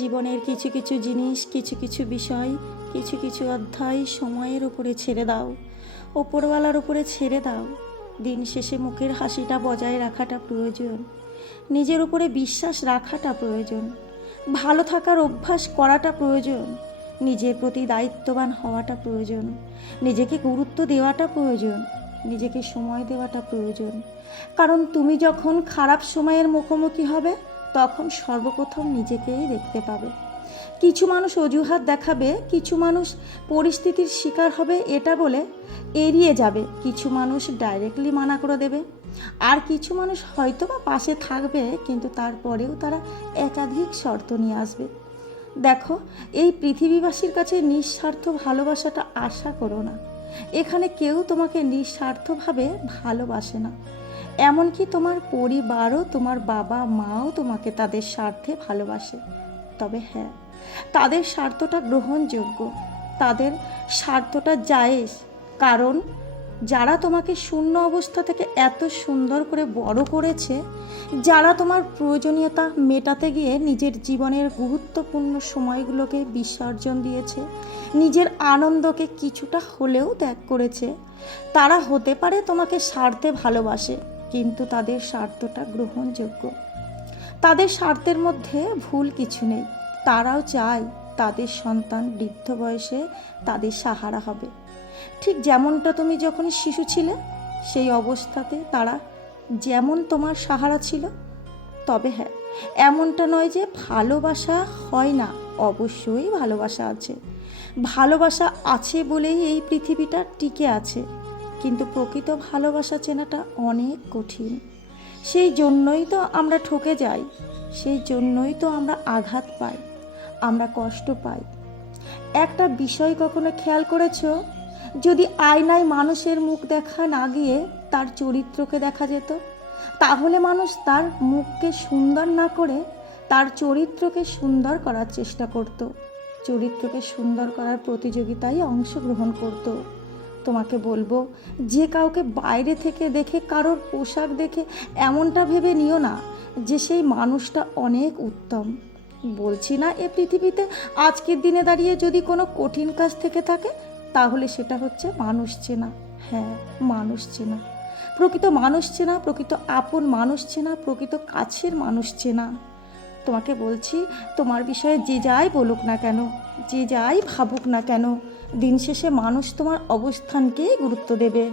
জীবনের কিছু কিছু জিনিস, কিছু কিছু বিষয়, কিছু কিছু অধ্যায় সময়ের উপরে ছেড়ে দাও, ওপরওয়ালার উপরে ছেড়ে দাও। দিন শেষে মুখের হাসিটা বজায় রাখাটা প্রয়োজন, নিজের উপরে বিশ্বাস রাখাটা প্রয়োজন, ভালো থাকার অভ্যাস করাটা প্রয়োজন, নিজের প্রতি দায়িত্ববান হওয়াটা প্রয়োজন, নিজেকে গুরুত্ব দেওয়াটা প্রয়োজন, নিজেকে সময় দেওয়াটা প্রয়োজন। কারণ তুমি যখন খারাপ সময়ের মুখোমুখি হবে তখন সর্বপ্রথম নিজেকেই দেখতে পাবে। কিছু মানুষ অজুহাত দেখাবে, কিছু মানুষ পরিস্থিতির শিকার হবে এটা বলে এড়িয়ে যাবে, কিছু মানুষ ডাইরেক্টলি মানা করে দেবে, আর কিছু মানুষ হয়তো বা পাশে থাকবে কিন্তু তারপরেও তারা একাধিক শর্ত নিয়ে আসবে। দেখো, এই পৃথিবীবাসীর কাছে নিঃস্বার্থ ভালোবাসাটা আশা করো না। এখানে কেউ তোমাকে নিঃস্বার্থভাবে ভালোবাসে না। এমনকি তোমার পরিবারও, তোমার বাবা মাও তোমাকে তাদের স্বার্থে ভালোবাসে। তবে হ্যাঁ, তাদের স্বার্থটা গ্রহণযোগ্য, তাদের স্বার্থটা জায়েজ। কারণ যারা তোমাকে শূন্য অবস্থা থেকে এত সুন্দর করে বড় করেছে, যারা তোমার প্রয়োজনীয়তা মেটাতে গিয়ে নিজের জীবনের গুরুত্বপূর্ণ সময়গুলোকে বিসর্জন দিয়েছে, নিজের আনন্দকে কিছুটা হলেও ত্যাগ করেছে, তারা হতে পারে তোমাকে স্বার্থে ভালোবাসে, কিন্তু তাদের স্বার্থটা গ্রহণযোগ্য। তাদের স্বার্থের মধ্যে ভুল কিছু নেই। তারাও চায় তাদের সন্তান বৃদ্ধ বয়সে তাদের সাহারা হবে। ঠিক যেমনটা তুমি যখন শিশু ছিলে সেই অবস্থাতে তারা যেমন তোমার সাহারা ছিল। তবে হ্যাঁ, এমনটা নয় যে ভালোবাসা হয় না, অবশ্যই ভালোবাসা আছে। ভালোবাসা আছে বলেই এই পৃথিবীটা টিকে আছে, কিন্তু প্রকৃত ভালোবাসা চেনাটা অনেক কঠিন। সেই জন্যই তো আমরা ঠকে যাই, সেই জন্যই তো আমরা আঘাত পাই, আমরা কষ্ট পাই। একটা বিষয় কখনো খেয়াল করেছো, যদি আয়নায় মানুষের মুখ দেখা না গিয়ে তার চরিত্রকে দেখা যেত, তাহলে মানুষ তার মুখকে সুন্দর না করে তার চরিত্রকে সুন্দর করার চেষ্টা করত, চরিত্রকে সুন্দর করার প্রতিযোগিতায় অংশগ্রহণ করত। তোমাকে বলবো, যে কাউকে বাইরে থেকে দেখে, কারোর পোশাক দেখে এমনটা ভেবে নিও না যে সেই মানুষটা অনেক উত্তম। বলছি না এ পৃথিবীতে আজকের দিনে দাঁড়িয়ে যদি কোনো কঠিন কাজ থেকে থাকে তাহলে সেটা হচ্ছে মানুষ চেনা। হ্যাঁ, মানুষ চেনা, প্রকৃত মানুষ চেনা, প্রকৃত আপন মানুষ চেনা, প্রকৃত কাছের মানুষ চেনা। তোমাকে বলছি, তোমার বিষয়ে যে যাই বলুক না কেন, যে যাই ভাবুক না কেন, দিন শেষে মানুষ তোমার অবস্থানকেই গুরুত্ব দেবে।